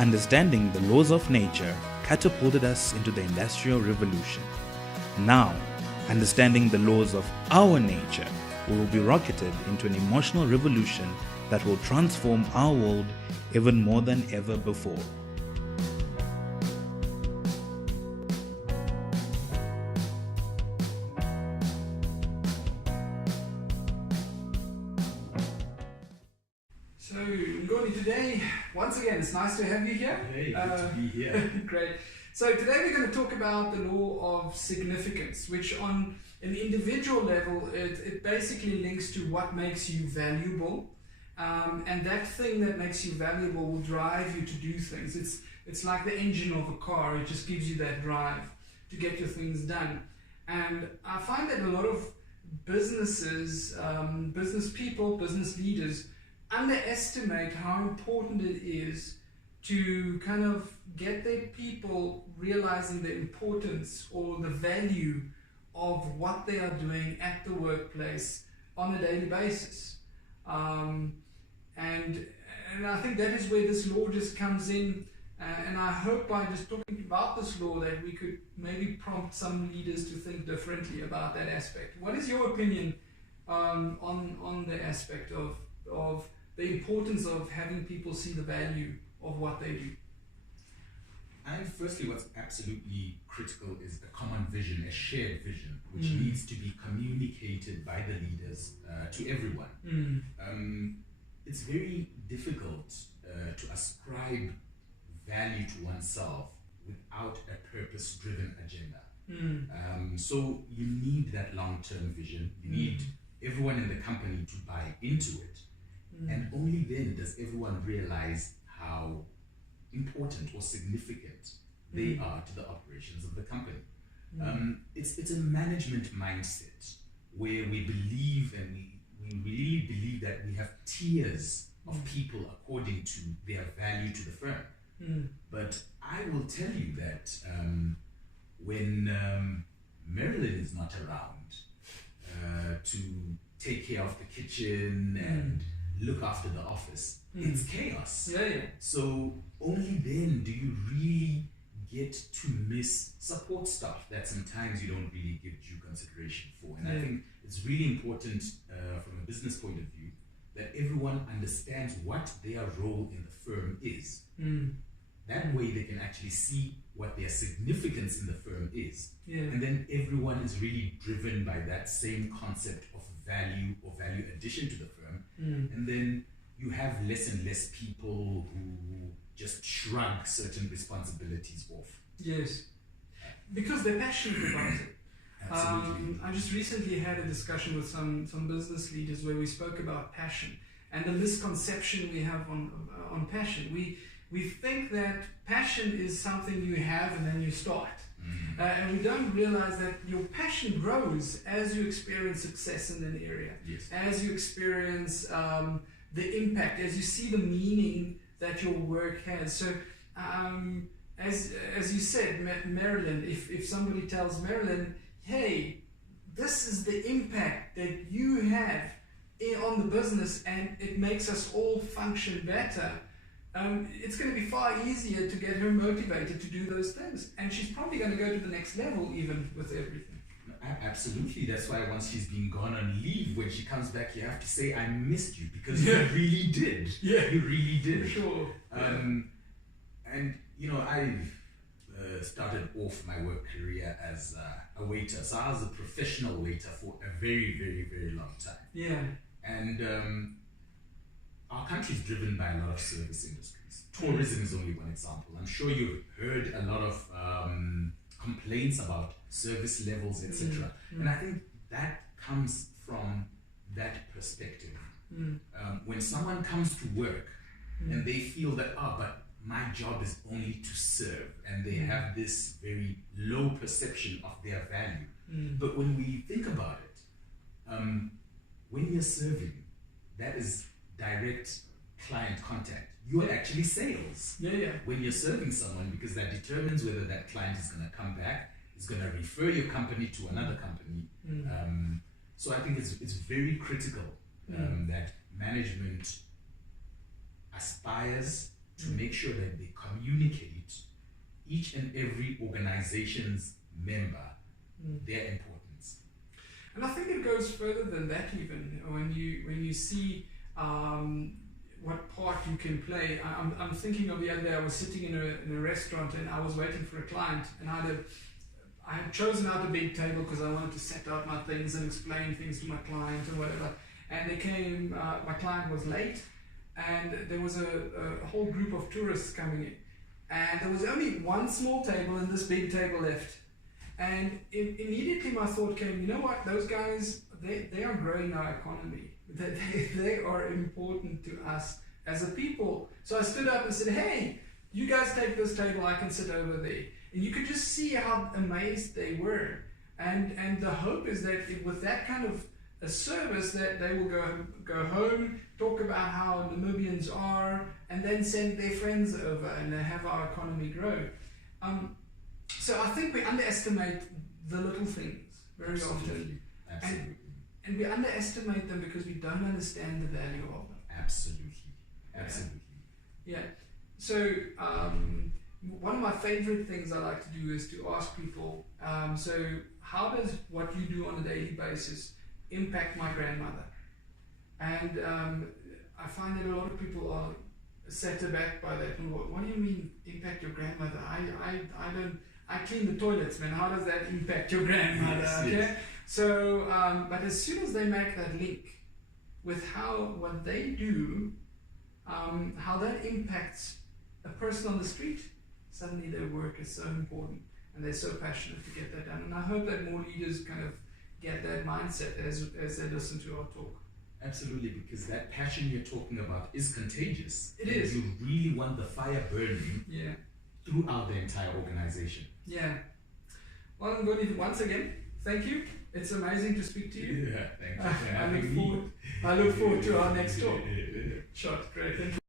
Understanding the laws of nature catapulted us into the Industrial Revolution. Now, understanding the laws of our nature, we will be rocketed into an emotional revolution that will transform our world even more than ever before. So, Ngoni, today, once again, it's nice to have you here. Hey, good to be here. Great. So today we're going to talk about the law of significance, which on an individual level, it basically links to what makes you valuable. And that thing that makes you valuable will drive you to do things. It's like the engine of a car. It just gives you that drive to get your things done. And I find that a lot of businesses, business people, business leaders underestimate how important it is to kind of get their people realizing the importance or the value of what they are doing at the workplace on a daily basis. And I think that is where this law just comes in. And I hope by just talking about this law that we could maybe prompt some leaders to think differently about that aspect. What is your opinion on the aspect of the importance of having people see the value of what they do? And firstly, what's absolutely critical is a common vision, a shared vision, which needs to be communicated by the leaders to everyone. It's very difficult to ascribe value to oneself without a purpose-driven agenda. So you need that long-term vision. You need everyone in the company to buy into it. And only then does everyone realize how important or significant they are to the operations of the company. It's a management mindset where we believe and we really believe that we have tiers of people according to their value to the firm. But I will tell you that when Marilyn is not around to take care of the kitchen and look after the office, it's chaos. So only then do you really get to miss support staff that sometimes you don't really give due consideration for. And I think it's really important from a business point of view that everyone understands what their role in the firm is. That way they can actually see what their significance in the firm is. And then everyone is really driven by that same concept of value or value addition to the firm. And then you have less and less people who just shrug certain responsibilities off. Yes, because they're passionate about it. Absolutely. I just recently had a discussion with some business leaders where we spoke about passion and the misconception we have on passion. We think that passion is something you have and then you start. And we don't realize that your passion grows as you experience success in an area, as you experience the impact, as you see the meaning that your work has. So as you said, Marilyn, if somebody tells Marilyn, hey, this is the impact that you have on the business and it makes us all function better, it's going to be far easier to get her motivated to do those things. And she's probably going to go to the next level even with everything. Absolutely. That's why once she's been gone on leave, when she comes back, you have to say, I missed you, because you really did. You really did. For sure. And, you know, I've started off my work career as a waiter. So I was a professional waiter for a very, very, very long time. And our country is driven by a lot of service industries. Tourism is only one example. I'm sure you've heard a lot of complaints about service levels, etc. And I think that comes from that perspective. When someone comes to work and they feel that, but my job is only to serve, and they have this very low perception of their value. But when we think about it, when you're serving, that is direct client contact. You're actually sales. When you're serving someone, because that determines whether that client is going to come back, is going to refer your company to another company. So I think it's very critical that management aspires to make sure that they communicate each and every organization's member their importance. And I think it goes further than that even. When you see what part you can play. I'm thinking of the other day, I was sitting in a restaurant and I was waiting for a client, and I had chosen out a big table because I wanted to set out my things and explain things to my client and whatever. And they came, my client was late, and there was a whole group of tourists coming in. And there was only one small table and this big table left. And immediately my thought came, you know what, those guys, they are growing our economy. They are important to us as a people. So I stood up and said, hey, you guys take this table, I can sit over there. And you could just see how amazed they were. And the hope is that with that kind of a service, that they will go home, talk about how Namibians are, and then send their friends over and have our economy grow. So I think we underestimate the little things very often. Absolutely. And we underestimate them because we don't understand the value of them. Absolutely. Yeah. So one of my favorite things I like to do is to ask people, so how does what you do on a daily basis impact my grandmother? And I find that a lot of people are set aback by that. What do you mean impact your grandmother? I clean the toilets, man. How does that impact your grandmother? Yes. So, but as soon as they make that link with what they do, how that impacts a person on the street, suddenly their work is so important and they're so passionate to get that done. And I hope that more leaders kind of get that mindset as they listen to our talk. Absolutely, because that passion you're talking about is contagious. It is. You really want the fire burning throughout the entire organization. Yeah. Well, Ngoni, once again, thank you. It's amazing to speak to you. Yeah, thank you. I look forward to our next talk. Sure, great. Thank you.